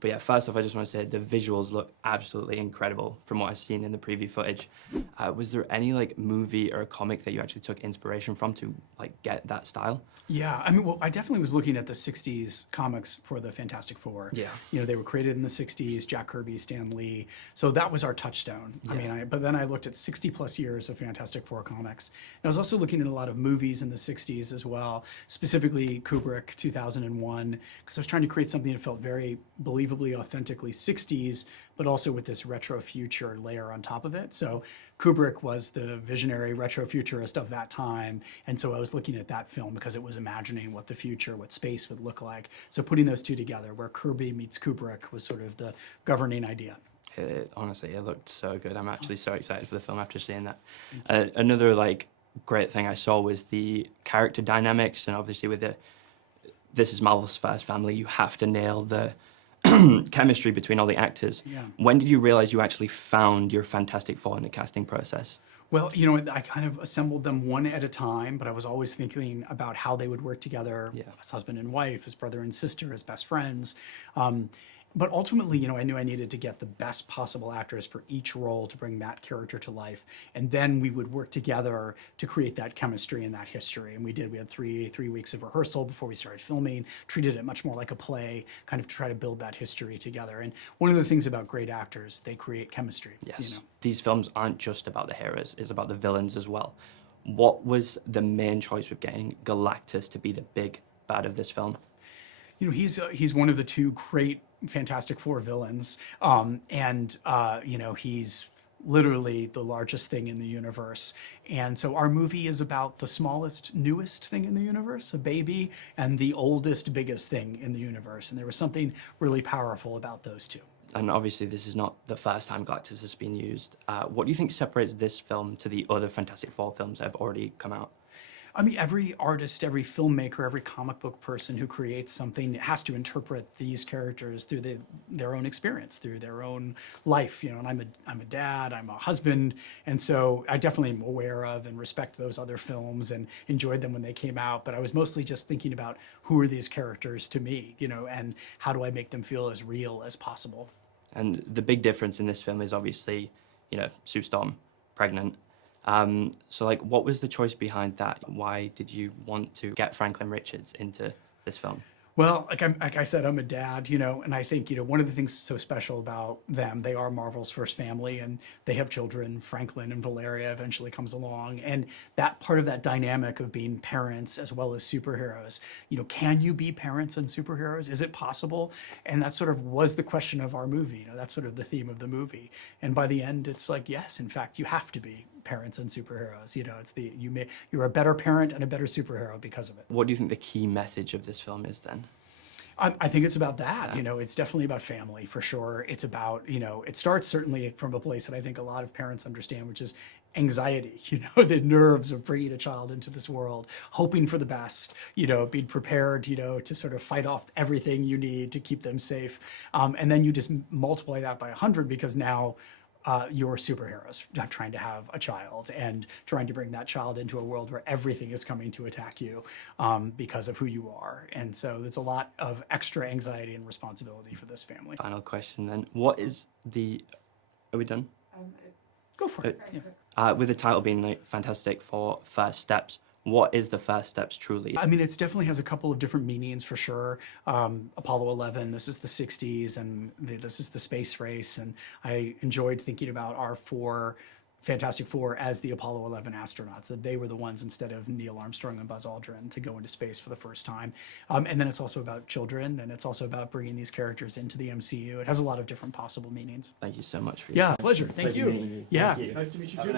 But yeah, first off, I just want to say the visuals look absolutely incredible from what I've seen in the preview footage. Was there any like movie or comic that you actually took inspiration from to like get that style? Yeah, I mean, well, I definitely was looking at the 60s comics for the Fantastic Four. Yeah. You know, they were created in the 60s, Jack Kirby, Stan Lee. So that was our touchstone. Yeah. I mean, but then I looked at 60 plus years of Fantastic Four comics. And I was also looking at a lot of movies in the 60s as well, specifically Kubrick, 2001, because I was trying to create something that felt very believably, authentically 60s, but also with this retro future layer on top of it. So Kubrick was the visionary retro futurist of that time. And so I was looking at that film because it was imagining what the future, what space would look like. So putting those two together, where Kirby meets Kubrick, was sort of the governing idea. Honestly, it looked so good. I'm actually so excited for the film after seeing that. Another like great thing I saw was the character dynamics, and obviously with this is Marvel's first family, you have to nail the chemistry between all the actors. Yeah. When did you realize you actually found your Fantastic Four in the casting process? Well, you know, I kind of assembled them one at a time, but I was always thinking about how they would work together as husband and wife, as brother and sister, as best friends. But ultimately, you know, I knew I needed to get the best possible actors for each role to bring that character to life. And then we would work together to create that chemistry and that history. And we did. We had three weeks of rehearsal before we started filming, treated it much more like a play, kind of to try to build that history together. And one of the things about great actors, they create chemistry. Yes. You know? These films aren't just about the heroes, it's about the villains as well. What was the main choice with getting Galactus to be the big bad of this film? You know, he's one of the two great Fantastic Four villains, you know, he's literally the largest thing in the universe. And so our movie is about the smallest, newest thing in the universe, a baby, and the oldest, biggest thing in the universe. And there was something really powerful about those two. And obviously this is not the first time Galactus has been used. What do you think separates this film to the other Fantastic Four films that have already come out? I mean, every artist, every filmmaker, every comic book person who creates something has to interpret these characters through their own experience, through their own life. You know, and I'm a dad, I'm a husband, and so I definitely am aware of and respect those other films and enjoyed them when they came out. But I was mostly just thinking about who are these characters to me, you know, and how do I make them feel as real as possible. And the big difference in this film is obviously, you know, Sue Storm, pregnant. So like, what was the choice behind that? Why did you want to get Franklin Richards into this film? Well, like I said, I'm a dad, you know, and I think, you know, one of the things so special about them, they are Marvel's first family and they have children. Franklin and Valeria eventually comes along. And that part of that dynamic of being parents as well as superheroes, you know, can you be parents and superheroes? Is it possible? And that sort of was the question of our movie. You know, that's sort of the theme of the movie. And by the end, it's like, yes, in fact, you have to be parents and superheroes. You know, it's you're a better parent and a better superhero because of it. What do you think the key message of this film is then? I think it's about that. You know, it's definitely about family for sure. It's about, you know, it starts certainly from a place that I think a lot of parents understand, which is anxiety, you know, the nerves of bringing a child into this world, hoping for the best, you know, being prepared, you know, to sort of fight off everything you need to keep them safe. And then you just multiply that by 100 because now you're superheroes trying to have a child and trying to bring that child into a world where everything is coming to attack you because of who you are. And so there's a lot of extra anxiety and responsibility for this family. Final question then. What is are we done? Go for it. With the title being like Fantastic Four First Steps, what is the first steps truly? I mean, it definitely has a couple of different meanings for sure. Apollo 11, this is the 60s, and this is the space race. And I enjoyed thinking about our Fantastic Four as the Apollo 11 astronauts, that they were the ones instead of Neil Armstrong and Buzz Aldrin to go into space for the first time. And then it's also about children, and it's also about bringing these characters into the MCU. It has a lot of different possible meanings. Thank you so much for your time. Pleasure. Thank you. Meeting you. Yeah, Thank you. nice to meet you too.